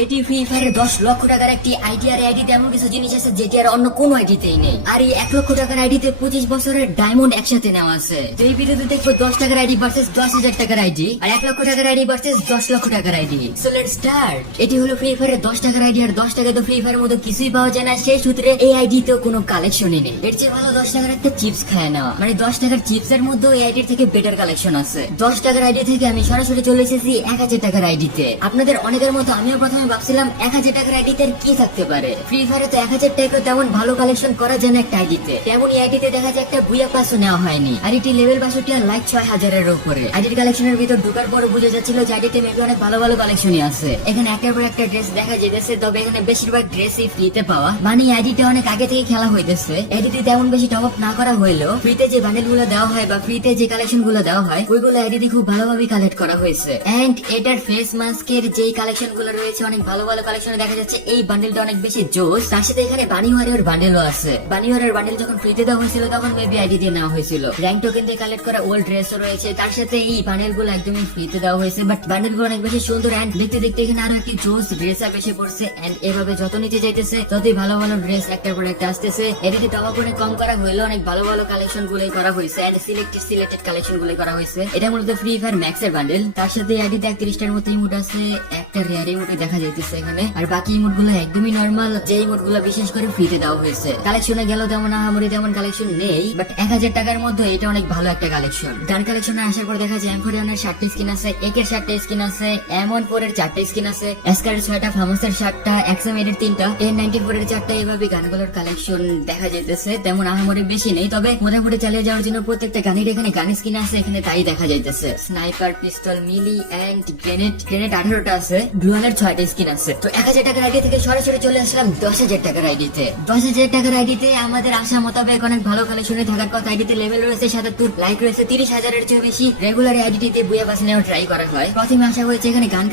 এটি ফ্রি ফায়ারের 10 লক্ষ টাকার একটি আইডি আর আইডিতে এমন কিছু জিনিস আছে যেটি আর অন্য কোনো আইডিতেই নেই। আর এই 1 লক্ষ টাকার আইডিতে 25 বছরের ডায়মন্ড একসাথে নেওয়া আছে। তো এই ভিডিওতে দেখবো 10 টাকার আইডি ভার্সেস 10,000 টাকার আইডি আর 1 লক্ষ টাকার আইডি ভার্সেস 10 লক্ষ টাকার আইডি। So let's start. এটি হলো ফ্রি ফায়ারের 10 টাকার আইডি আর 10 টাকায় তো ফ্রি ফায়ারের মতো কিছুই পাওয়া যায় না, সেই সূত্রে এই আইডিতেও কোনো কালেকশনই নেই। এর চেয়ে ভালো 10 টাকার একটা চিপস খায় নেওয়া, মানে 10 টাকার চিপসের মধ্যে এই আইডির থেকে বেটার কালেকশন আছে। 10 টাকার আইডি থেকে আমি সরাসরি চলে এসেছি 1000 টাকার আইডিতে। আপনাদের অনেকের মতো আমিও প্রথমে ভাবছিলাম 1000 টাকার আইডিতে কি থাকতে পারে। ফ্রি ফায়ারে তো 1000 টাকা তেমন ভালো কালেকশন করা যায় না একটা আইডিতে, তেমন এই আইডিতে দেখা যায় একটা বুয়া পাসও নেওয়া হয়নি। আর এটি লেভেল 62 আর লাইক 6000 এর উপরে। আইডির কালেকশনের ভিতর ঢোকার পর বোঝা যাচ্ছিল যে আইডিতে মেবি অনেক ভালো ভালো কালেকশনই আছে। এখানে একটার পর একটা ড্রেস দেখা যেতেছে, তবে এখানে বেশিরভাগ ড্রেসই ফ্রিতে পাওয়া, মানে আইডিতে অনেক আগে থেকে খেলা হইতেছে। আইডিতে তেমন বেশি টপ আপ না করা হইলেও ফ্রিতে যে বান্ডেল গুলো দেওয়া হয় বা ফ্রিতে যে কালেকশন গুলো দেওয়া হয় ওইগুলো আইডিতে খুব ভালোভাবে কালেক্ট করা হয়েছে। এন্ড এটার ফেস মাস্কের যেই কালেকশন গুলো রয়েছে অনেক ভালো ভালো কালেকশন দেখা যাচ্ছে। এই বান্ডেলটা অনেক বেশি জোস। তার সাথে এখানে বানি ওয়ারিয়র বান্ডেলও আছে। বানি ওয়ারিয়র বান্ডেল যখন ফ্রিতে দেওয়া হয়েছিল তখন মেবি আইডি দিয়ে নেওয়া হয়েছিল। র্যাঙ্ক টোকেন দিয়ে কালেক্ট করা ওল্ড ড্রেসও রয়েছে। তার সাথে এই বান্ডেল গুলো একদমই ফ্রিতে দেওয়া হয়েছে, বাট বান্ডেল গুলো অনেক বেশি সুন্দর। এন্ড দেখতে দেখতে এখানে আরো একটি জোস ড্রেস আপ এসে পড়ছে। এন্ড এভাবে যত নিচে যাইতেছে ততই ভালো ভালো ড্রেস একটার পর একটা আসতেছে। এদিকে টপ আপ অনেক কম করা হইলো, অনেক ভালো ভালো কালেকশন গুলোই করা হয়েছে। এন্ড সিলেক্টেড কালেকশন গুলোই করা হয়েছে। এটা মূলত ফ্রি ফায়ার ম্যাক্স এর বান্ডেল। তার সাথে আইডিতে 31টার মতো ইমোট আছে, একটা রেয়ার ইমোট দেখা যাইতেছে এখানে। আর বাকি ইমোট গুলো একদমই নরমাল, যে ইমোট গুলো বিশেষ করে ফ্রিতে দেওয়া হয়েছে। কালেকশনে গেল তেমন আহামরি তেমন কালেকশন নেই, বাট 1000 টাকার মধ্যে এটা অনেক ভালো একটা কালেকশন। ডান কালেকশনে আসার পর দেখা যায় এমফোরিয়নের 7টা স্কিন আছে, একের 7টা স্কিন আছে, M14 এর 4টা স্কিন আছে, এসকারের 6টা, ফামোসের 7টা, এক্সামের 3টা, N94 এর 4টা। এভাবে গানগুলোর কালেকশন দেখা যাইতেছে। তেমন আহামরি বেশি নেই, তবে মোটামুটি চালিয়ে যাওয়ার জন্য প্রত্যেকটা গানের এখানে গান স্কিন আছে, এখানে তাই দেখা যাইতেছে। Sniper, pistol, melee and grenade 18টা আছে, গ্লুয়ালের 6টা স্কিন আছে। তো 1000 টাকার আইডি থেকে সরাসরি চলে আসলাম 10,000 টাকার আইডিতে। 10,000 টাকার আইডিতে আমাদের আশা মোতাবেক অনেক ভালো কালেকশনে থাকার কথা। আইডিতে লেভেল রয়েছে 77, লাইক রয়েছে 30,000 এর চেয়ে বেশি। রেগুলার আইডিতে বুয়া পাস নেওয়া ট্রাই করা হয়। প্রথমে আসা হয়েছে এখানে গান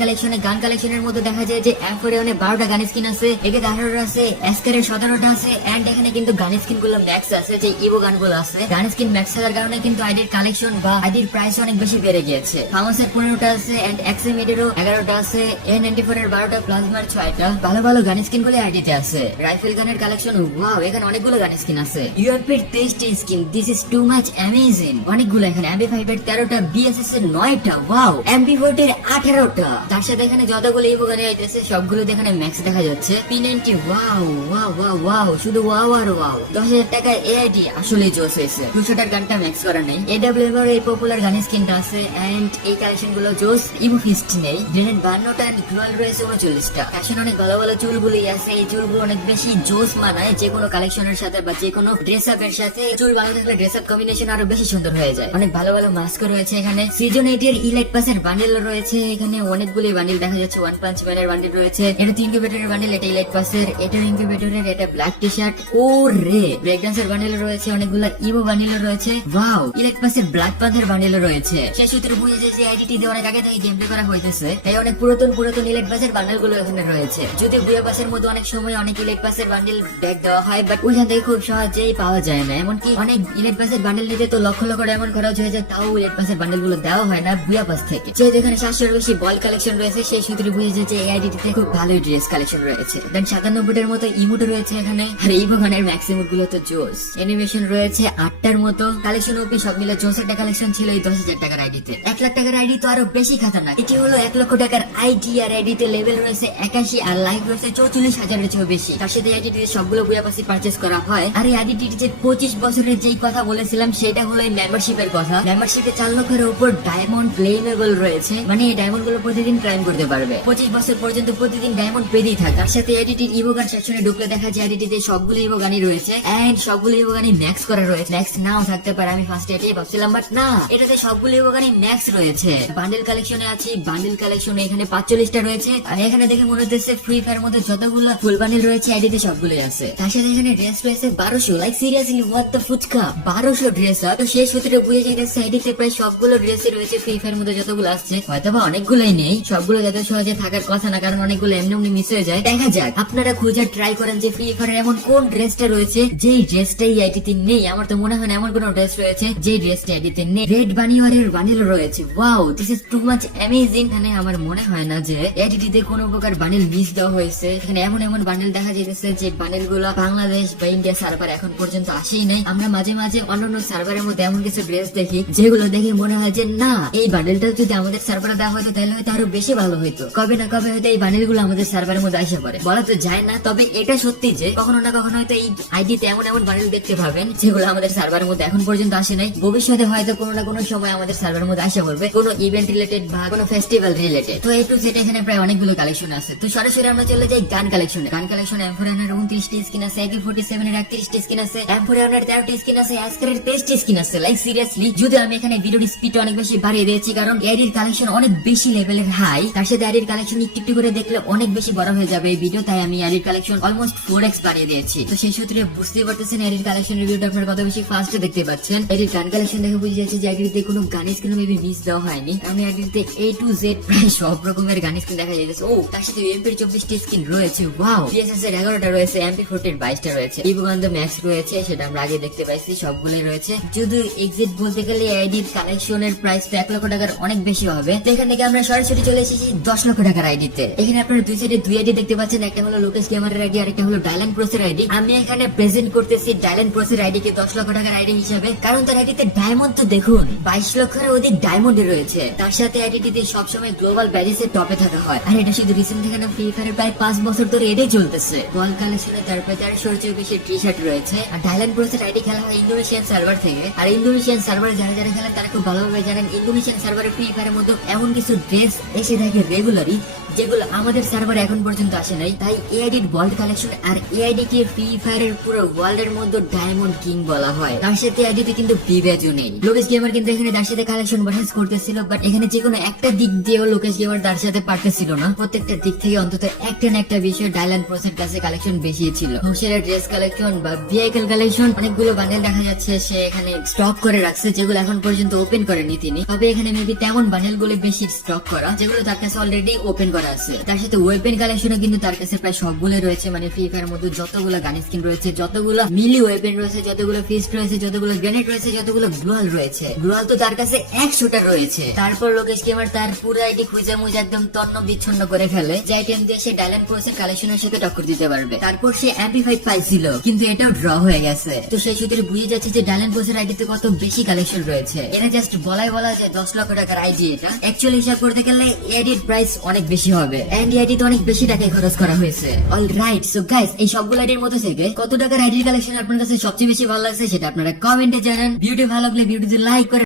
কালেকশনের মধ্যে দেখা যায় যে এমফোরিয়নে 12টা গান স্কিন আছে, একে 18টা আছে, এসকারের 17টা আছে। এন্ড এখানে কিন্তু গান স্কিন গুলো ম্যাক্স আছে, যে ইভো গানগুলো আছে। গান স্কিন ম্যাক্স থাকার কারণে কিন্তু আইডির কালেকশন বা আইডির প্রাইস অনেক বেশি বেড়ে গিয়েছে। ফামোসের 15টা আছে, এন্ড এক্সএমেডেরও 11টা আছে, N94 এর 12টা, প্লাজমার 6টা। ভালো ভালো গান স্কিন গুলো আইডিতে আছে। রাইফেল গানের কালেকশন, ওয়াও, এখানে অনেকগুলো গান স্কিন আছে। ইউএমপির 23টা skin, this is too much amazing. অনেকগুলো এখানে। MP5 এর 13টা, BSS এর 9টা, ওয়াও, MP40 এর 18টা। তার সাথে এখানে যতগুলো ইভো গানে আইতেছে সবগুলো এখানে ম্যাক্স দেখা যাচ্ছে। P90, wow wow wow wow, শুধু ওয়াও আর ওয়াও। 10,000 টাকার এআইডি আসলে জোস হয়েছে। 200টার গানটা ম্যাক্স করা নেই। AWM এর এই পপুলার গান স্কিনটা আছে। এন্ড এই কালেকশন গুলো জোস। ইভো ফিস্ট নেই। গ্রেনেড 52টা, এন্ড গ্লোয়াল রয়েছে 39টা। ফ্যাশন অনেক ভালো ভালো চুলগুলোই আছে। এই চুলগুলো অনেক বেশি জোস মানায় যে কোনো কালেকশনের সাথে বা যে কোনো ড্রেস আপ এর সাথে। চুল ভালো থাকলে ড্রেস আপ কম্বিনেশন আরো বেশি সুন্দর হয়ে যায়। অনেক ভালো ভালো মাস্ক রয়েছে এখানে। সিজন 8 এর ইলাইট পাসের বান্ডেল রয়েছে এখানে। অনেকগুলো বান্ডেল দেখা যাচ্ছে। ওয়ান পাঞ্চ ম্যানের বান্ডেল রয়েছে, এটা ইনকিউবেটরের বান্ডেল, এটা ইলাইট পাসের, এটা ইনকিউবেটরের, এটা ব্ল্যাক টি শার্ট। ও রে, ব্রেক ডান্সের বান্ডেল রয়েছে, অনেকগুলো ইভো বান্ডেল রয়েছে। ওয়াও, ইলাইট পাসের ব্ল্যাক পান্থের বান্ডেল রয়েছে। সেই সূত্রে বুঝে যায় যে আইডিটি দিয়ে অনেক আগে থেকে গেম প্লে করা হইতেছে, তাই অনেক পুরাতন ইলাইট পাসের বান্ডেল গুলো এখানে রয়েছে। যদি বুয়া পাসের মধ্যে অনেক সময় অনেক ইলাইট পাসের বান্ডেল ব্যাগ দেওয়া হয়, বাট ওইখান থেকে খুব সহজেই পাওয়া যায় না। এমনকি অনেক ইলাইট পাসের বান্ডেল নিতে তো লক্ষ লক্ষ ডায়মন্ড খরচ হয়ে যায়, তাও ইলাইট পাসের বান্ডেল গুলো দেওয়া হয় না বুয়া পাস থেকে। যেহেতু এখানে 700 বেশি বল কালেকশন রয়েছে, সেই সূত্রে বুঝে যায় যে এই আইডিটিতে খুব ভালো ড্রেস কালেকশন রয়েছে। দেন 97টার মতো ইমোট রয়েছে এখানে। আর ইভো গানের ম্যাক্সিমুট গুলো তো জোস। অ্যানিমেশন রয়েছে 8টার মতো। কালেকশন ওপি সব মিলে 64টা কালেকশন ছিল এই 10,000 টাকার আইডিতে। 1 লাখ টাকার আইডি তো আরো বেশি খাতারনাক। এটি হলো 1 লক্ষ টাকার আইডি আর আইডিতে লেভেল রয়েছে 81 আর লাইক রয়েছে 44,000 এর চেয়ে বেশি। তার সাথে আইডিটিতে সবগুলো বুয়া পাসি পারচেজ করা হয়। আর এই আইডিটিতে যে 25 বছরের যেই কথা বলেছিলাম সেটা হলো এই মেম্বারশিপের কথা। মেম্বারশিপে 4 লক্ষের উপর ডায়মন্ড ক্লেমেবল রয়েছে, মানে এই ডায়মন্ড গুলো প্রতিদিন ক্লাইম করতে পারবে। 25 বছর পর্যন্ত প্রতিদিন ডায়মন্ড পেতেই থাকে। তার সাথে এডিটির ইভো গান সেকশনে ঢুকলে দেখা যায় এডিটিতে সবগুলো ইভো গানই রয়েছে। এন্ড সবগুলো ইভো গানই ম্যাক্স করা রয়েছে। ম্যাক্স নাও থাকতে পারে, আমি ফার্স্টে এটাই ভাবছিলাম, বাট না, এটাতে সবগুলো ইভো গানই ম্যাক্স রয়েছে। বান্ডেল কালেকশনে আছে, বান্ডেল কালেকশনে এখানে 45টা রয়েছে। আর এখানে দেখে মনে হচ্ছে ফ্রি ফায়ার মধ্যে যতগুলো ফুল বান্ডেল রয়েছে এডিতে সবগুলোই আছে। তার সাথে এখানে ড্রেস রয়েছে 1200, like seriously what the phuchka, 1200 dress. তো সেই সূত্রে বুঝে যাইতেছে এডিতে প্রায় সবগুলো ড্রেসই রয়েছে ফ্রি ফায়ার মধ্যে যতগুলো আসছে। হয়তোবা অনেকগুলোই নেই, সবগুলো যাতে সহজে থাকার কথা না, কারণ অনেকগুলো এমনি মিস হয়ে যায়। দেখা যাক, আপনারা খুঁজে ট্রাই করেন যে ফ্রি ফায়ার এমন কোন ড্রেসটা রয়েছে যেই ড্রেসটাই আইডিতে নেই। আমার তো মনে হয় না এমন কোন ড্রেস রয়েছে যেই ড্রেসটা আইডিতে নেই। রেড বানিওয়ারের বান্ডেল রয়েছে, wow, this is too much amazing. এখানে আমার মনে হয় না যে আইডিটিতে কোনো প্রকার বান্ডেল মিস দেওয়া হয়েছে। এখানে এমন এমন বান্ডেল দেখা যাইতেছে যে বান্ডেল গুলো বাংলাদেশ বা ইন্ডিয়া সার্ভার এখন পর্যন্ত আসেই নাই। আমরা মাঝে মাঝে অন্যান্য সার্ভারের মধ্যে এমন কিছু ড্রেস দেখি যেগুলো দেখে মনে হয় যে না, এই বান্ডেলটা যদি আমাদের সার্ভারে দেওয়া হতো তাহলে হয়তো আরো বেশি ভালো হইতো। কবে না কবে হয়তো এই বান্ডেল গুলো আমাদের সার্ভারের মধ্যে আসে পড়ে, বলা তো যায় না। তবে এটা সত্যি যে কখনো না কখনো হয়তো এই আইডিতে এমন এমন বান্ডেল দেখতে পাবেন যেগুলো আমাদের সার্ভারের মধ্যে এখন পর্যন্ত আসে নাই। ভবিষ্যতে হয়তো কোনো না কোনো সময় আমাদের সার্ভারের মধ্যে আসে পড়বে, কোনো ইভেন্ট রিলেটেড বা কোনো ফেস্টিভ্যাল রিলেটেড। তো এই টু জেড এখানে প্রায় অনেকগুলো কালেকশন আছে। তো সরাসরি আমরা চলে যাই গান কালেকশনে। গান কালেকশন M4 29টি স্কিন আছে, AK47 এর 31টি স্কিন আছে, M4 13টি স্কিন আছে, অ্যাস্কারের 23টি স্কিন আছে। লাইক সিরিয়াসলি, যদি আমি এখানে ভিডিওর স্পিড অনেক বেশি বাড়িয়ে দিয়েছি কারণ এডির কালেকশন অনেক বেশি লেভেলের হাই, তার সাথে এডির কালেকশন একটু একটু করে দেখলে অনেক বেশি বড় হয়ে যাবে এই ভিডিও, তাই আমি এডির কালেকশন অলমোস্ট 4x বাড়িয়ে দিয়েছি। তো সেই সূত্রে বুঝতেই পারতেছেন এডির কালেকশন রিভিউটা আপনারা কত বেশি ফাস্টে দেখতে পাচ্ছেন। এডির গান কালেকশন দেখে বুঝে যাচ্ছে যে এডিতে কোনো গান স্কিন মেবি মিস দেওয়া হয়নি, কারণ এডিতে A to Z প্রায় সব রকমের গান স্কিন দেখা যাচ্ছে। ও তার সাথে UMP এর 24টি স্কিন রয়েছে, ওয়াও। PSS এর 11টা রয়েছে, MP40 এর 22টা রয়েছে, ইভোগান্ধ ম্যাক্স রয়েছে, সেটা আমরা আগে দেখতে পাইছি, সবগুলোই রয়েছে। যদি এক্সিট বলতে গেলে আইডির কালেকশনের প্রাইস তো 1 লক্ষ টাকার অনেক বেশি হবে। তো এখান থেকে আমরা সরাসরি চলে এসেছি 10 লক্ষ টাকার আইডিতে। এখানে আপনারা দুই সাইডে দুই আইডি দেখতে পাচ্ছেন, একটা হলো লোকেশ গেমারের আইডি আর একটা হলো ডাইল্যান্ড প্রোসের আইডি। আমি এখানে প্রেজেন্ট করতেছি ডাইল্যান্ড প্রোসের আইডি কে 10 লক্ষ টাকার আইডি হিসাবে, কারণ তার আইডিতে ডায়মন্ড তো দেখুন 22 লক্ষের অধিক ডায়মন্ড রয়েছে। তার সাথে আইডিটিতে সবসময় গ্লোবাল ব্যারিসের টপে থাকা হয়। আর এটা শুধু রিসেন্ট থেকে না, ফ্রি ফায়ারের প্রায় 5 বছর ধরে এটাই চলতেছে। বল কালেকশনে তারপরে 400 বেশি টি শার্ট রয়েছে। আর ডাইল্যান্ড প্রোসের আইডি খেলা হয় ইন্দোনেশিয়ান সার্ভার থেকে। আর ইন্দোনেশিয়ান সার্ভারে যারা যারা খেলেন তারা খুব ভালোভাবে জানেন ইন্দোনেশিয়ান সার্ভারে ফ্রি ফায়ারের মতো এমন কিছু ড্রেস এসে থাকে রেগুলারই যেগুলো আমাদের সার্ভারে এখন পর্যন্ত আসে নাই। তাই এআইডির ওয়ার্ল্ড কালেকশন আর এআইডি কে ফ্রি ফায়ারের পুরো ওয়ার্ল্ড এর মধ্যে ডায়মন্ড কিং বলা হয়। তার সাথে এআইডিতে কিন্তু বিবেচও নেই। লোকেশ গেমার কিন্তু এখানে তার সাথে কালেকশন বাড়াস করতেছিল, বাট এখানে যে কোনো একটা দিক দিয়েও লোকেশ গেমার তার সাথে পারতেছিল না। প্রত্যেকটা দিক থেকে অন্তত একটা না একটা বিষয় ডাইল্যান্ড প্রোসের কাছে কালেকশন বেশি ছিল। হোসের ড্রেস কালেকশন বা ভিআইকেল কালেকশন অনেকগুলো বান্ডেল দেখা যাচ্ছে সে এখানে স্টক করে রাখছে, যেগুলো এখন পর্যন্ত ওপেন করেনি তিনি। তবে এখানে মেবি তেমন বান্ডেল গুলো বেশি স্টক করা যেগুলো তার কাছে অলরেডি ওপেন করা আছে। তার সাথে ওয়েপেন কালেকশনও কিন্তু তার কাছে প্রায় সবগুলো রয়েছে, মানে ফ্রি ফায়ার মধ্যে যতগুলো গান স্কিন রয়েছে, যতগুলো মিলি ওয়েপেন রয়েছে, যতগুলো ফিস্ট রয়েছে, যতগুলো গ্রেনেড রয়েছে, যতগুলো গ্লোয়াল রয়েছে, গ্লোয়াল তো তার কাছে 100টা রয়েছে। তারপর লোকেশ গেমার তার পুরো আইডি খুঁজে মুজে একদম তন্ন বিচ্ছন্ন করে ফেলে, যে আইটেম দিয়ে সে ডাইল্যান্ড প্রোসের কালেকশনের সাথে টক্কর দিতে পারবে। তারপর সে MP5 পাইছিল, কিন্তু এটাও ড্র হয়ে গেছে। তো সেই সূত্রে বুঝে যাচ্ছে যে ডাইল্যান্ড প্রোসের আইডিতে কত বেশি কালেকশন রয়েছে। এটা জাস্ট বলা যায় 10 লক্ষ টাকার আইডি। এটা অ্যাকচুয়ালি হিসাব করতে গেলে এডির প্রাইস অনেক বেশি হবে, এন্ড এডিতে অনেক বেশি টাকায় খরচ করা হয়েছে। অলরাইট, সো গাইস, এই সবগুলো আইডির মধ্যে থেকে কত টাকার আইডির কালেকশন আপনার কাছে সবচেয়ে বেশি ভালো লাগছে সেটা আপনারা কমেন্টে জানান। ভিডিও ভালো লাগলে ভিডিওতে লাইক করে